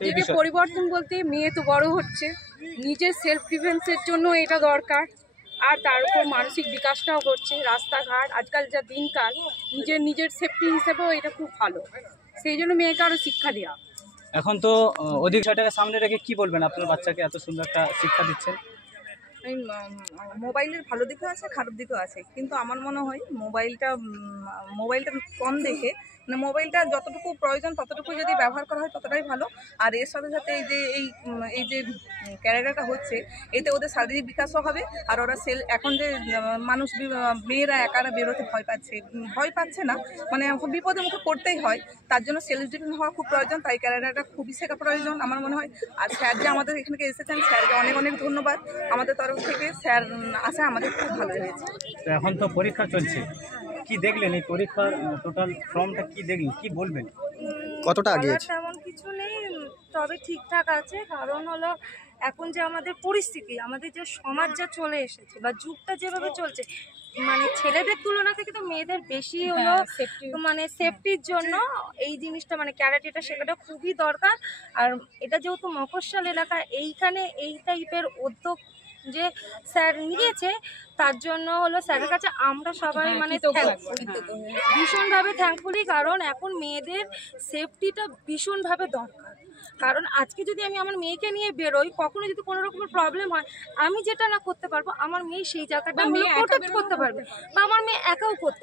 নিজেকে পরিবর্তন বলতে মেয়ে তো বড় হচ্ছে, নিজের সেলফ ডিফেন্সের জন্য এটা দরকার। আর তার উপর মানসিক বিকাশটাও ঘটছে। রাস্তাঘাট আজকাল যা দিনকাল, নিজের সেফটি হিসেবেও এটা খুব ভালো। সেই জন্য মেয়েকে আরও শিক্ষা দেওয়া। এখন তো অধিক বিষয়টাকে সামনে রেখে কি বলবেন আপনার বাচ্চাকে এত সুন্দর একটা শিক্ষা দিচ্ছেন? মোবাইলের ভালো দিকও আছে, খারাপ দিকও আছে, কিন্তু আমার মনে হয় মোবাইলটা কম দেখে, মানে মোবাইলটা যতটুকু প্রয়োজন ততটুকু যদি ব্যবহার করা হয় ততটাই ভালো। আর এর সাথে সাথে এই যে ক্যারিয়ারটা হচ্ছে, এতে ওদের শারীরিক বিকাশও হবে। আর ওরা এখন যে মেয়েরা একারা বেরোতে ভয় পাচ্ছে না, মানে বিপদের মুখে পড়তেই হয়, তার জন্য সেলফ ডিফেন্স হওয়া খুব প্রয়োজন। তাই ক্যারিয়ারটা খুবই শেখা প্রয়োজন আমার মনে হয়। আর স্যার যে আমাদের এখানে এসেছেন, স্যারকে অনেক অনেক ধন্যবাদ। আমাদের তরফ থেকে স্যার আসা আমাদের খুব ভালো হয়েছে। এখন তো পরীক্ষা চলছে, কি দেখলেন এই পরীক্ষার টোটাল ফর্মটা কি দেখলেন, কি বলবেন? কতটা আগিয়েছে? তেমন কিছু নেই, তবে ঠিকঠাক আছে। কারণ হলো এখন যে আমাদের পরিস্থিতি, আমাদের যে সমাজ যা চলে এসেছে বা যুগটা যেভাবে চলছে, মানে ছেলেদের তুলনা থেকে তো মেয়েদের বেশি হলো মানে সেফটির জন্য এই জিনিসটা, মানে ক্যারাটেটা শেখাটা খুবই দরকার। আর এটা যেহেতু মফস্বল এলাকা, এইখানে এই টাইপের উদ্যোগ যে স্যার নিয়েছে, তার জন্য হলো স্যারের কাছে আমরা সবাই মানে ভীষণভাবে থ্যাঙ্কফুলি। কারণ এখন মেয়েদের সেফটিটা ভীষণভাবে দরকার। কারণ আজকে যদি আমি আমার মেয়েকে নিয়ে বেরোই, কখনো যদি কোনো রকমের প্রবলেম হয়, আমি যেটা না করতে পারবো, আমার মেয়ে সেই জায়গাটা প্রোটেক্ট করতে পারবে, বা আমার মেয়ে একাও করতে